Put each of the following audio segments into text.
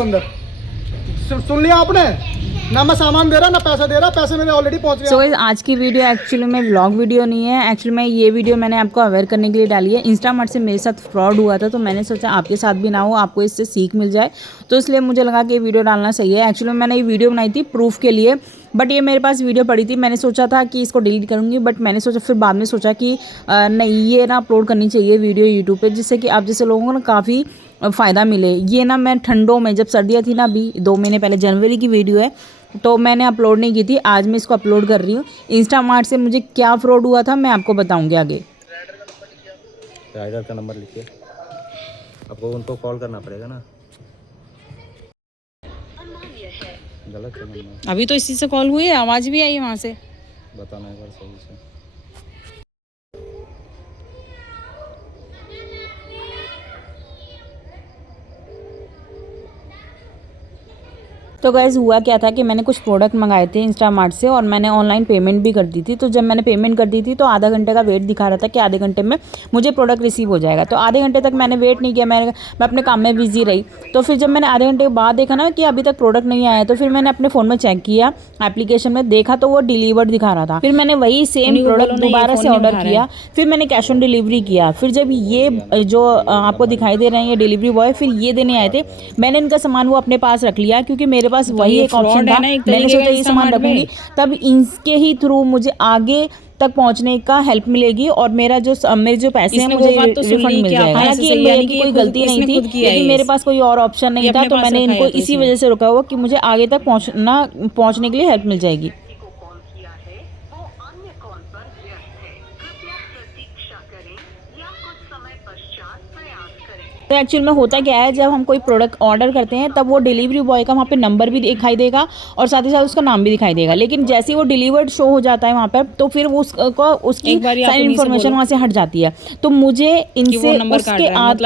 अंदर सुन लिया आपने ना, मैं सामान दे रहा ना पैसा दे रहा, पैसे मेरे ऑलरेडी पहुंच गए। सो गाइस आज की वीडियो एक्चुअली में व्लॉग वीडियो नहीं है। एक्चुअली में ये वीडियो मैंने आपको अवेयर करने के लिए डाली है। इंस्टामार्ट से मेरे साथ फ्रॉड हुआ था, तो मैंने सोचा आपके साथ भी ना हो, आपको इससे सीख मिल जाए, तो इसलिए मुझे लगा कि ये वीडियो डालना सही है। एक्चुअली मैंने ये वीडियो बनाई थी प्रूफ के लिए, बट ये मेरे पास वीडियो पड़ी थी। मैंने सोचा था कि इसको डिलीट करूँगी, बट मैंने सोचा फिर बाद में सोचा कि नहीं, ये ना अपलोड करनी चाहिए वीडियो यूट्यूब पर, जिससे कि आप जैसे लोगों को ना काफ़ी फ़ायदा मिले। ये ना मैं ठंडों में, जब सर्दियाँ थी ना, अभी 2 महीने पहले, जनवरी की वीडियो है, तो मैंने अपलोड नहीं की थी। आज मैं इसको अपलोड कर रही हूँ। इंस्टामार्ट से मुझे क्या फ्रॉड हुआ था मैं आपको बताऊंगी आगे। राइडर का नंबर लिखिए, आपको उनको कॉल करना पड़ेगा ना। गलत है नंबर। अभी तो इसी से कॉल हुई है, आवाज़ भी आई है वहाँ से। बताना एक बार सही से। तो गैस हुआ क्या था कि मैंने कुछ प्रोडक्ट मंगाए थे इंस्टामार्ट से, और मैंने ऑनलाइन पेमेंट भी कर दी थी। तो जब मैंने पेमेंट कर दी थी तो आधा घंटे का वेट दिखा रहा था कि आधे घंटे में मुझे प्रोडक्ट रिसीव हो जाएगा। तो आधे घंटे तक मैंने वेट नहीं किया, मैं अपने काम में बिजी रही। तो फिर जब मैंने आधे घंटे के बाद देखा ना कि अभी तक प्रोडक्ट नहीं आया, तो फिर मैंने अपने फ़ोन में चेक किया, एप्लीकेशन में देखा तो वो डिलीवर्ड दिखा रहा था। फिर मैंने वही सेम प्रोडक्ट दोबारा से ऑर्डर किया, फिर मैंने कैश ऑन डिलीवरी किया। फिर जब ये जो आपको दिखाई दे रहे हैं ये डिलीवरी बॉय, फिर ये देने आए थे, मैंने इनका सामान वो अपने पास रख लिया, क्योंकि मेरे पास वही एक ऑप्शन था। मैंने सोचा ये सामान रखूंगी, तब इनके ही थ्रू मुझे आगे तक पहुंचने का हेल्प मिलेगी, और मेरे जो पैसे हैं मुझे रिफंड मिल जाएगा। हालांकि इन भैया की कोई गलती नहीं थी, लेकिन मेरे पास कोई और ऑप्शन नहीं था, तो मैंने इनको इसी वजह से रुका हुआ कि मुझे आगे तक पहुंचने के लिए हेल्प मिल जाएगी। तो एक्चुअल में होता क्या है, जब हम कोई प्रोडक्ट ऑर्डर करते हैं तब वो डिलीवरी बॉय का वहाँ पे नंबर भी दिखाई देगा और साथ ही साथ उसका नाम भी दिखाई देगा। लेकिन जैसे ही वो डिलीवर्ड शो हो जाता है वहाँ पर, तो फिर वो उसकी सारी इन्फॉर्मेशन वहाँ से हट जाती है। तो मुझे इनसे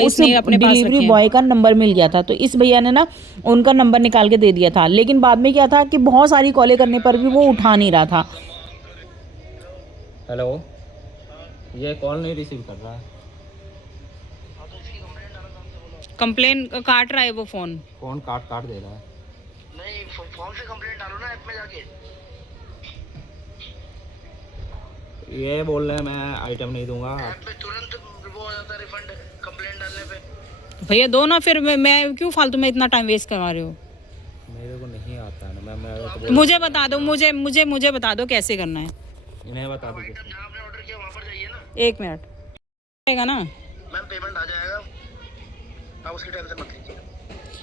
उस डिलीवरी बॉय का नंबर मिल गया था, तो इस भैया ने ना उनका नंबर निकाल के दे दिया था। लेकिन बाद में क्या था कि बहुत सारी कॉलें करने पर भी वो उठा नहीं रहा था। हेलो, ये कॉल नहीं रिसीव कर रहा है। कंप्लेन काट रहा है वो फोन काट दे रहा है। नहीं, फोन से कंप्लेंट डालो ना ऐप में जाके। ये बोल रहे हैं मैं आइटम नहीं दूंगा। ऐप पे तुरंत वो हो जाता है रिफंड कंप्लेंट डालने पे। भैया दो ना, फिर मैं क्यों फालतू में इतना टाइम वेस्ट करवा रहे हो। मेरे को नहीं आता है ना, मैं मुझे बता दो, मुझे बता दो कैसे करना है। इन्हें बता दीजिए। जहाँ आपने ऑर्डर किया वहाँ पर जाइए ना। 1 मिनट आएगा ना। मैम पेमेंट आ जाएगा, आप उसकी टेंशन मत लीजिए।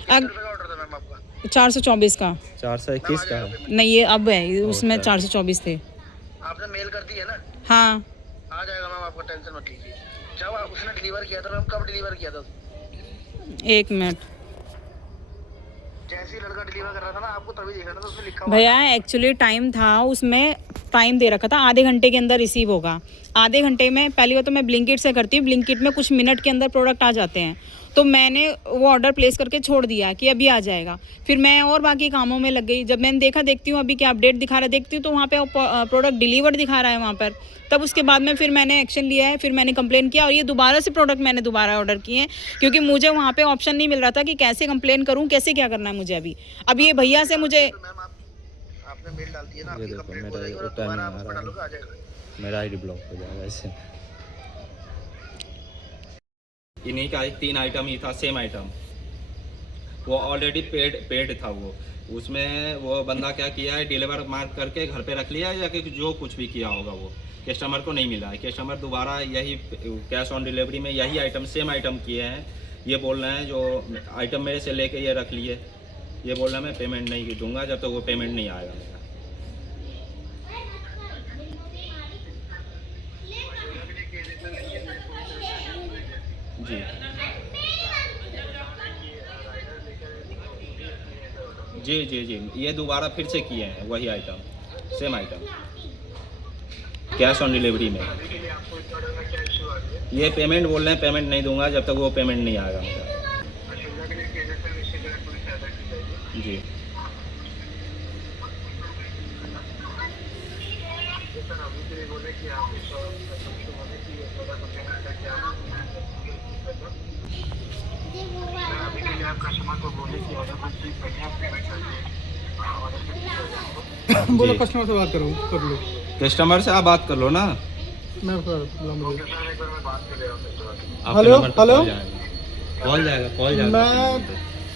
अब रुपए का ऑर्डर था मैम आपका 424 का 421 का है। नहीं, ये अब है, उसमें 424 थे। आपने मेल कर दी है ना, हाँ आ जाएगा मैम, आपको टेंशन मत लीजिए। जब उसने डिलीवर किया था मैम, कब डिलीवर किया था उसने? 1 मिनट जैसे ही लड़का डिलीवर कर रहा था ना, आपको तभी देखा था, तो उसमें लिखा हुआ भैया, एक्चुअली टाइम था, उसमें टाइम दे रखा था आधे घंटे के अंदर रिसीव होगा। आधे घंटे में, पहली बार तो मैं ब्लिंकिट से करती हूँ, ब्लिंकिट में कुछ मिनट के अंदर प्रोडक्ट आ जाते हैं। तो मैंने वो ऑर्डर प्लेस करके छोड़ दिया कि अभी आ जाएगा। फिर मैं और बाकी कामों में लग गई। जब मैंने देखती हूँ अभी क्या अपडेट दिखा रहा है, देखती हूँ तो वहाँ पे प्रोडक्ट डिलीवर्ड दिखा रहा है वहाँ पर। तब उसके बाद में फिर मैंने एक्शन लिया है, फिर मैंने कंप्लेन किया, और ये दोबारा से प्रोडक्ट मैंने दोबारा ऑर्डर किए हैं, क्योंकि मुझे वहाँ पे ऑप्शन नहीं मिल रहा था कि कैसे कंप्लेन करूँ, कैसे क्या करना है मुझे। अब ये भैया से मुझे आपने मेल डाल दिया ना, ये आपकी देखो कंप्लेंट हो मेरा जाएगी और टाइम दोबारा आप आ उसमें रहा डालोगे, आ जाएगा। है। मेरा आईडी ब्लॉक हो जाएगा ऐसे। इन्हीं का 3 आइटम ही था, सेम आइटम। वो ऑलरेडी पेड था। वो उसमें वो बंदा क्या किया है, डिलीवर मार्क करके घर पे रख लिया है, या कि जो कुछ भी किया होगा वो कस्टमर को नहीं मिला है। कस्टमर दोबारा यही कैश ऑन डिलीवरी में यही आइटम, सेम आइटम किए हैं। ये बोल रहे हैं जो आइटम मेरे से लेके ये रख लिए, ये बोल रहा है मैं पेमेंट नहीं दूंगा जब तक वो पेमेंट नहीं आएगा मेरा। जी, ये दोबारा फिर से किए हैं वही item, same item, cash on delivery में। ये पेमेंट बोल रहे हैं पेमेंट नहीं दूंगा जब तक वो पेमेंट नहीं आएगा मेरा। जी आप कस्टमर को बोले कि बोलो जी। कस्टमर से बात करो, कर लो। कस्टमर से आप बात कर लो ना। मैं बुला मुझे। आपके हेलो, नंबर पे हेलो। कॉल जाएगा। मैं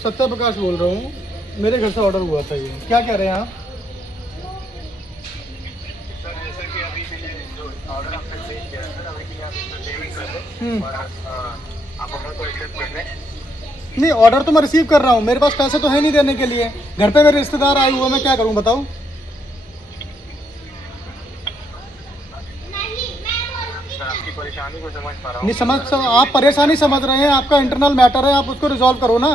सत्य प्रकाश बोल रहा हूँ, मेरे घर से ऑर्डर हुआ था ये, क्या कह रहे हैं आप? नहीं, ऑर्डर तो मैं रिसीव कर रहा हूँ, मेरे पास पैसे तो है नहीं देने के लिए। घर पे मेरे रिश्तेदार आए हुए हैं, मैं क्या करूँ बताओ? आपकी परेशानी को समझ पा रहा नहीं समझ आप परेशानी समझ रहे हैं, आपका इंटरनल मैटर है, आप उसको रिजॉल्व करो ना।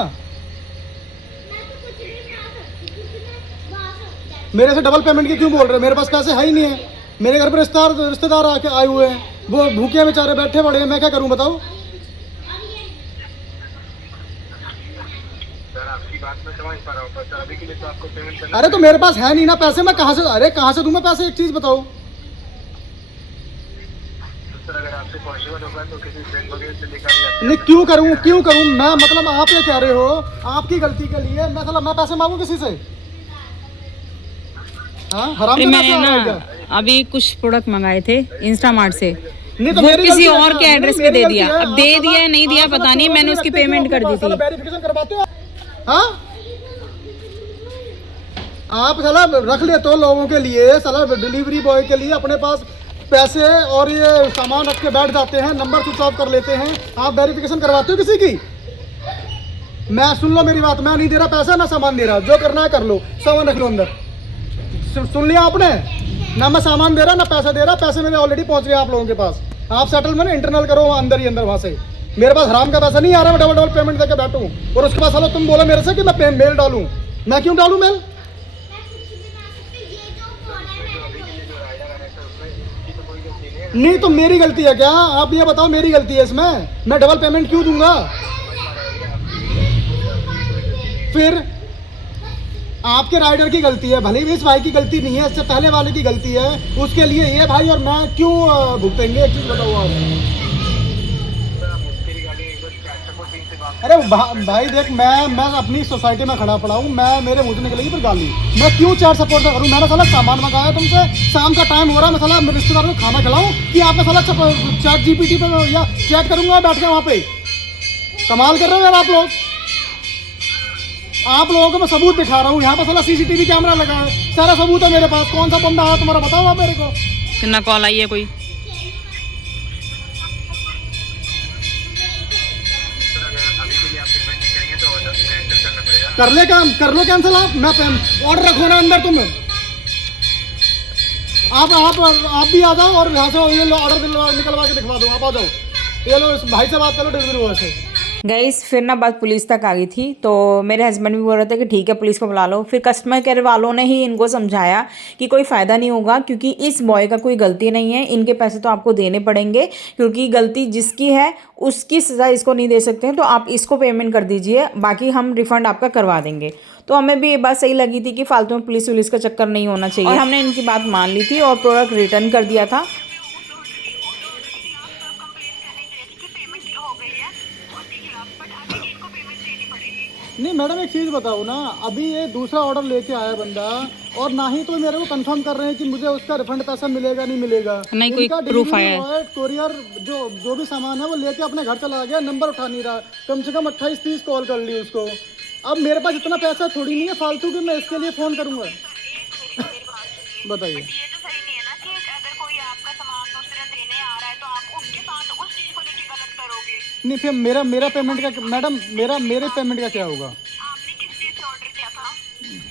मेरे से डबल पेमेंट की क्यों बोल रहे हैं? मेरे पास पैसे है ही नहीं है। मेरे घर पर रिश्तेदार आके आए हुए हैं, वो भूखे बेचारे बैठे पड़े हैं, मैं क्या करूं बताओ? सर आपकी बात मैं समझ पा रहा हूँ, पर अभी के लिए तो आपको पेमेंट करना। अरे तो मेरे पास है नहीं ना पैसे, मैं कहाँ से, अरे कहाँ से दूं मैं पैसे? एक चीज बताओ। सर अगर आपसे पॉसिबल होगा तो किसी फ्रेंड वगैरह से लेकर या नहीं क्यों करूं मैं, मतलब आप ये कह रहे हो आपकी गलती के लिए मैं पैसे मांगू किसी से? हाँ, हराम अरे का मैंने पैसा आ रहा है ना क्या? अभी कुछ प्रोडक्ट मंगाए थे इंस्टामार्ट से, नहीं तो वो मेरी किसी गलती है और क्या? के एड्रेस पे मेरी दे गलती दिया। है। अब आप दे साला- दिया या नहीं दिया आप साला पता नहीं, मैंने चोर उसकी रखते क्यों पेमेंट अपने कर दी पास? साला थी। वेरिफिकेशन करवाते हो? हाँ, आप साला रख लेते हो लोगों के लिए, साला डिलीवरी बॉय के लिए अपने पास पैसे और ये सामान रख के बैठ जाते हैं, नंबर स्विच ऑफ कर लेते हैं। आप वेरिफिकेशन करवाते हो किसी की? मैं सुन लो मेरी बात, मैं नहीं दे रहा पैसा ना सामान दे रहा, जो करना है कर लो, सामान रख लो अंदर। सुन लिया आपने ना? मैं सामान दे रहा ना पैसा दे रहा, पैसे मेरे ऑलरेडी पहुंच गए आप लोगों के पास। आप सेटलमेंट इंटरनल करो वहाँ अंदर ही अंदर, वहाँ से मेरे पास हराम का पैसा नहीं आ रहा, मैं डबल डबल पेमेंट देकर बैठूँ। और उसके बाद साला तुम बोलो मेरे से कि मैं मेल डालूँ, मैं क्यों डालूँ मेल? नहीं तो मेरी गलती है क्या? आप ये बताओ मेरी गलती है इसमें? मैं डबल पेमेंट क्यों दूंगा? फिर आपके राइडर की गलती है, भले ही इस भाई की गलती नहीं है, इससे पहले वाले की गलती है, उसके लिए ये भाई और मैं क्यों भुगतेंगे? एक चीज बताओ आप। अरे भाई देख, मैं अपनी सोसाइटी में खड़ा पड़ा हूँ, मैं मेरे मुंह से निकलेगी फिर गाली। मैं क्यों चैट सपोर्ट करूँ? मैंने साला सामान मंगाया तुमसे, शाम का टाइम हो रहा है, मैं साला मेरे रिश्तेदारों को खाना खिलाऊं कि आपने साला चैट जीपीटी पे या चैट करूंगा बैठ के वहाँ पे? कमाल कर रहे हो यार आप लोग। आप लोगों को मैं सबूत दिखा रहा हूँ, यहाँ पर साला सीसीटीवी कैमरा लगा है, सारा सबूत है मेरे पास। कौन सा बंदा आया तुम्हारा, बताओ आप मेरे को। कितना कॉल आई है कोई? कर लो कैंसिल आप। मैं ऑर्डर रखो ना अंदर तुम। आप भी आ जाओ और यहाँ से ये लो ऑर्डर निकलवा के दिखवा दो। आप आ जाओ, ये लो इस भाई से बात करो डिलीवरी बॉय से। गाइस फिर ना बात पुलिस तक आ गई थी, तो मेरे हस्बैंड भी बोल रहे थे कि ठीक है पुलिस को बुला लो। फिर कस्टमर केयर वालों ने ही इनको समझाया कि कोई फ़ायदा नहीं होगा, क्योंकि इस बॉय का कोई गलती नहीं है, इनके पैसे तो आपको देने पड़ेंगे, क्योंकि गलती जिसकी है उसकी सज़ा इसको नहीं दे सकते हैं, तो आप इसको पेमेंट कर दीजिए, बाकी हम रिफ़ंड आपका करवा देंगे। तो हमें भी ये बात सही लगी थी कि फालतू में पुलिस वुलिस का चक्कर नहीं होना चाहिए, और हमने इनकी बात मान ली थी और प्रोडक्ट रिटर्न कर दिया था। नहीं मैडम एक चीज़ बताओ ना, अभी ये दूसरा ऑर्डर लेके आया बंदा और ना ही तो मेरे को कंफर्म कर रहे हैं कि मुझे उसका रिफंड पैसा मिलेगा नहीं मिलेगा। नहीं कोई इनका प्रूफ आया है? डिलीवरी बॉय कोरियर जो भी सामान है वो लेके अपने घर चला गया, नंबर उठा नहीं रहा। कम से कम 28-30 कॉल कर ली उसको। अब मेरे पास इतना पैसा थोड़ी नहीं है फालतू कि मैं इसके लिए फ़ोन करूँगा। बताइए। नहीं फिर मेरा पेमेंट का मैडम, मेरे पेमेंट का क्या होगा?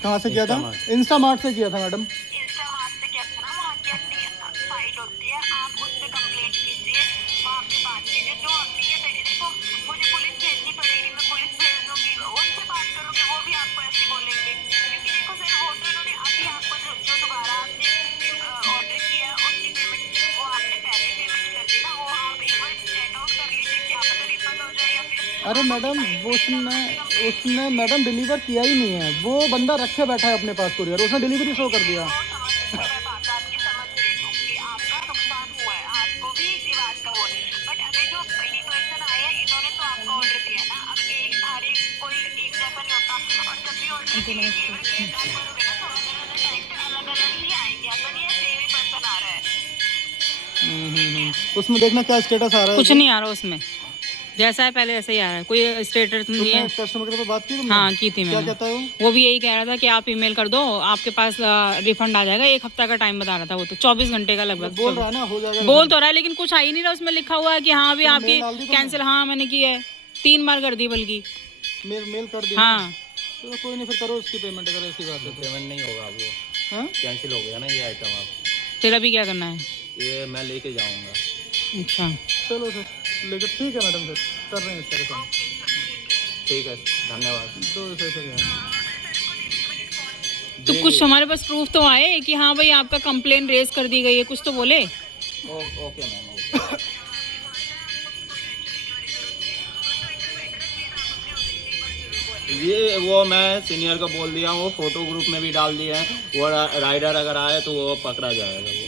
कहाँ से किया था? इंस्टामार्ट से किया था मैडम। अरे मैडम उसने मैडम डिलीवर किया ही नहीं है, वो बंदा रखे बैठा है अपने पास कुरियर, उसने डिलीवरी शो कर दिया। आंटी नमस्ते। उसमें देखना क्या स्टेटस आ रहा है। कुछ नहीं आ रहा उसमें, जैसा है पहले वैसा ही आ रहा है, कोई स्टेटस नहीं है। कस्टमर के साथ बात की तुमने? हाँ की थी क्या मैंने। कहता है वो भी यही कह रहा था कि आप ईमेल कर दो, आपके पास रिफंड आ जाएगा। 1 हफ्ता का टाइम बता रहा था वो, तो 24 घंटे का लगभग बोल रहा है ना हो जाएगा। बोल तो रहा है, लेकिन कुछ आ ही नहीं रहा उसमें। लिखा हुआ है कि हाँ अभी आपकी डाल दी तुमने? कैंसिल। हाँ मैंने की है, 3 बार कर दी बल्कि। मेल कर दी। हाँ तो कोई नहीं, फिर करो उसकी पेमेंट अगर ऐसी बात है तो। पेमेंट नहीं होगा, वो हाँ कैंसिल हो गया ना ये आइटम। आप फिर अभी क्या करना है? ये मैं लेके जाऊंगा। अच्छा चलो सर, लेकिन ठीक है मैडम, फिर कर रहे हैं इस तरह से। ठीक है, धन्यवाद। 2 रुपये सर यार। तो कुछ हमारे पास प्रूफ तो आए कि हाँ भाई आपका कंप्लेन रेज कर दी गई है, कुछ तो बोले। Okay ma'am, okay. ये वो मैं सीनियर को बोल दिया, वो फोटो ग्रुप में भी डाल दिए हैं। वो राइडर अगर आए तो वो पकड़ा जाएगा वो।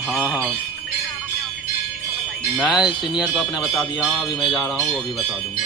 हाँ हाँ, मैं सीनियर को अपने बता दिया हूँ, अभी मैं जा रहा हूँ, वो भी बता दूंगा।